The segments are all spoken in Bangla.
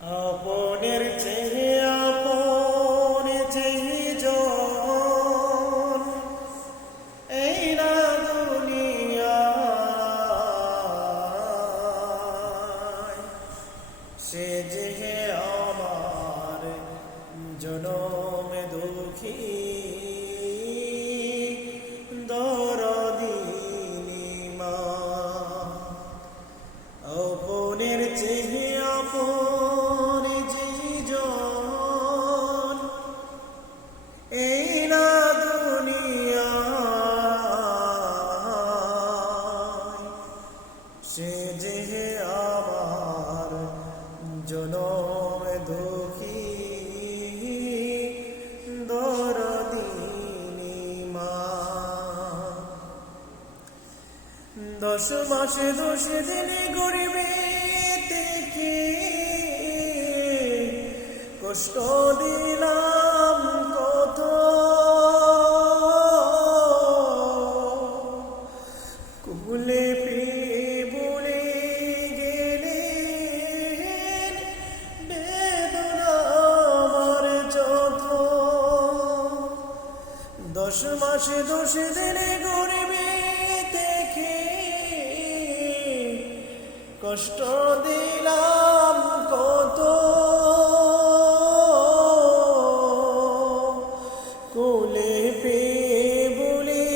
আপনের চেয়ে আপন চেয়ে জন এই না দুনিয়ায়, সে যে আমার জনম দুঃখী দরদিনী মা। আপনের চেয়ে আপন জন এই না দুনিয়ায়, সে যে আমার জনম দুঃখী দরদিনী মা। 10 মাসে 10 দিনে গরিবে থেকে কষ্ট দিলাম কত, কুলে পেয়ে বলে গেলেন বেদনা আমার যত। 10 মাসে 10 দিনে গরিবে কষ্ট দিলাম কত, কোলে পেয়ে বলে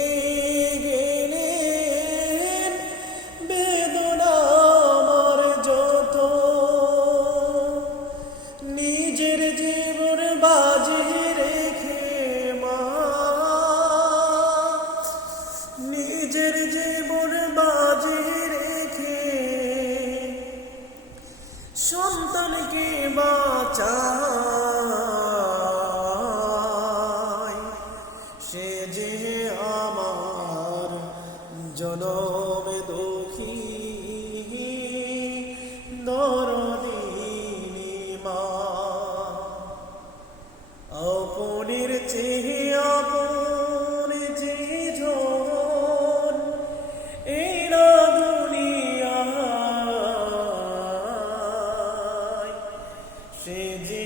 গেলেন বেদনা আমার যত। নিজের জীবন বাজি রেখে মা, নিজের জীবন বাজি সন্তানকে বাঁচায়, সে যে আমার জনম দুঃখী দরদিনী মা। আপনের চেয়ে আপন যে জন এই না দুনিয়ায়, সে যে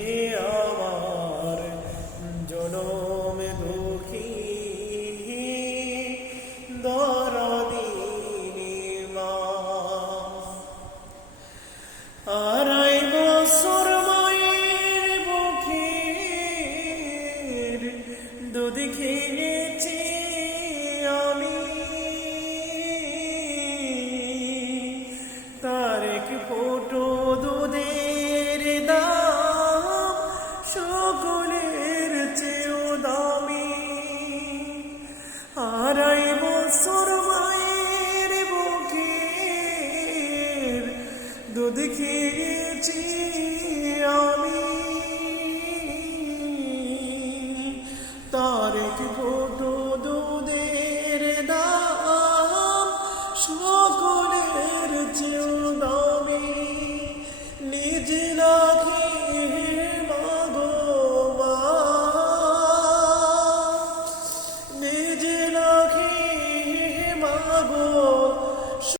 আমার জনম দুঃখী দরদিনী মা। 2.5 বছর মায়ের বুকের দুধ খেয়েছি আমি, তার এক ফোঁটো দুধের দাম সকলের চেয়েও দামি। 2.5 বছর মায়ের বুকের দুধ খেয়েছি আমি, তার এক